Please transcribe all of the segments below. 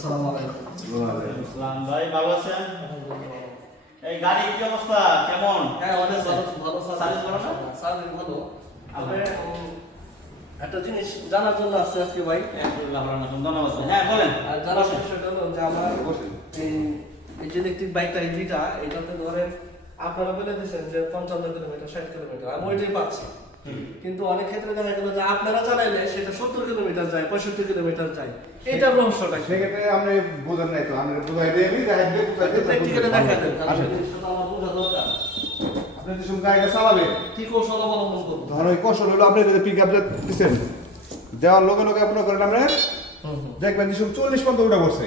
আসসালামু আলাইকুম। ওয়ালাইকুম আসসালাম। ভাই ভালো আছেন? এই গাড়ি কি অবস্থা, কেমন? হ্যাঁ, অনেক ভালো ভালো সার্ভিস ভালো না? সার্ভিস ভালো। আপনি একটা জিনিস জানার জন্য আসছে আজকে ভাই। আলহামদুলিল্লাহ ভালো আছেন, ধন্যবাদ স্যার। হ্যাঁ বলেন। আর জানার বিষয়টা হলো যে আমার এই যে ইলেকট্রিক বাইকটা এই দুইটা এটাতে ধরেন আপনারা বলে দিয়েছেন যে 55 কিলোমিটার 60 কিলোমিটার আমি ওইটাই পাচ্ছি। কিন্তু অনেক ক্ষেত্রে দেখা গেল যে আপনারা চালাইলে সেটা 70 কিলোমিটার যায় 65 কিলোমিটার যায়। এটার রহস্যটা কি? সেক্ষেত্রে আপনি বুঝেন নাই তো, আমি বুঝাই দিয়ে আমি প্র্যাকটিক্যালি দেখাতে কারণ জিনিসটা আমার বোঝা দরকার। আপনি যে সময় গাড়িটা চালাবেন, কি কৌশল অবলম্বন করব? ধরো ওই কৌশল হলো আপনি যদি পিক আপ দিচ্ছেন, দেওয়ার লগে লগে আপনার করেন আপনি দেখবেন যে 40 পর্যন্ত উঠে পড়ছে,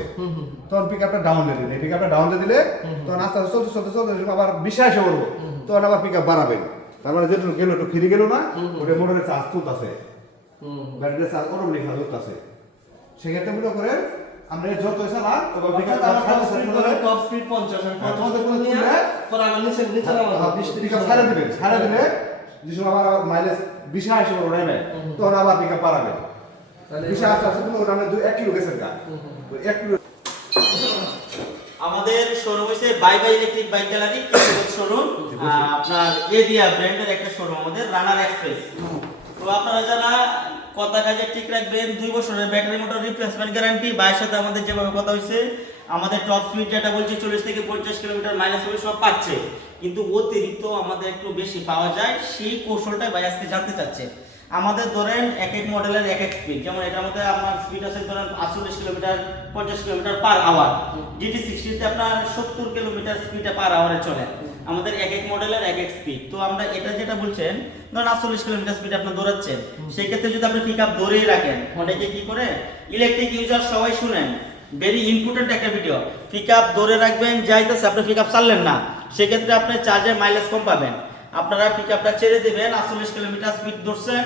তখন পিক আপটা ডাউন দিয়ে দিলেন। পিক আপটা ডাউন দিয়ে দিলে তখন আস্তে আস্তে চলতে চলতে চলতে আবার 20 এসে পড়বো, তখন আবার পিক আপ বাড়াবেন। তার মানে যেটুকু গেল একটু ফিরে গেল না, ওটা মোটরের চার্জ তুলতেছে, ব্যাটারির চার্জ অটোমেটিক তুলতেছে। সেক্ষেত্রে মনে করেন আমরা যত চালান টপ স্পিড 50 পরে আমার নিচে নামাবো 20 ছাড়া দিবেন, ছাড়া দিলে যে সময় আবার মাইলেজ 20 আসে পড়বো নেমে, তখন আবার পিক আপ বাড়াবেন। 20 আসতে আসতে আমরা 1 কিলো গেছেন গা, 1 কিলো। আমাদের শোরুম হইছে bye bye electric bike gallery showroom, আপনার এডিয়া ব্র্যান্ডের একটা শোরুম আমাদের রানার এক্সপ্রেস। তো আপনারা যারা কথা কাজে ঠিক রাখবেন, 2 বছরের ব্যাটারি মোটর রিপ্লেসমেন্ট গ্যারান্টি। বাইয়ের সাথে আমাদের যেভাবে কথা হয়েছে, আমাদের টপ স্পিড যেটা বলছি 40 থেকে 50 কিলোমিটার মাইলেজ হবে সব পাচ্ছে, কিন্তু অতিরিক্ত আমাদের একটু বেশি পাওয়া যায়, সেই কৌশলটা ভাই আজকে জানতে চাচ্ছে। আমাদের ধরেন এক এক মডেলের এক এক স্পিড, যেমন এটার মধ্যে আপনার স্পিড আছে ধরেন 48 kilometre 50 kilometre per hour, GT60 তে আপনার 70 কিলোমিটার স্পিডে পার আওয়ারে চলে। আমাদের এক এক মডেলের এক এক স্পিড। তো আমরা এটা যেটা বলছেন ধরেন 48 কিলোমিটার স্পিড আপনি দৌড়াচ্ছেন, সেই ক্ষেত্রে যদি আপনি পিকআপ ধরেই রাখেন, অনেকে কি করে ইলেকট্রিক ইউজার সবাই শুনেন, ভেরি ইম্পর্টেন্ট একটা ভিডিও, পিকআপ ধরে রাখবেন, যাইতেছে আপনি পিকআপ ছাড়লেন না, সেক্ষেত্রে আপনি চার্জের মাইলেজ কম পাবেন। আপনারা পিকআপটা ছেড়ে দিবেন, 48 কিলোমিটার স্পিড ধরছেন,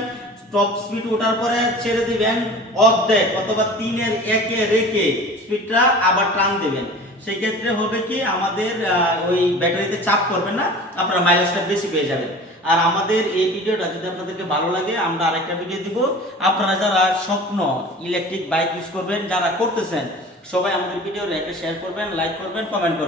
টপ স্পিড ওঠার পরে ছেড়ে দিবেন অর্ধেক অথবা 3 এর 1 রেখে স্পিডটা আবার টান দিবেন। সেই ক্ষেত্রে হবে কি আমাদের ওই ব্যাটারিতে চাপ করবে না, আপনারা মাইলেজটা বেশি পেয়ে যাবেন। আর আমাদের এই ভিডিওটা যদি আপনাদেরকে ভালো লাগে, আমরা আরেকটা ভিডিও দিব। আপনারা যারা স্বপ্ন ইলেকট্রিক বাইক ইউজ করবেন, যারা করতেছেন, সবাই আমাদের ভিডিও একটা শেয়ার করবেন, লাইক করবেন, কমেন্ট করবেন।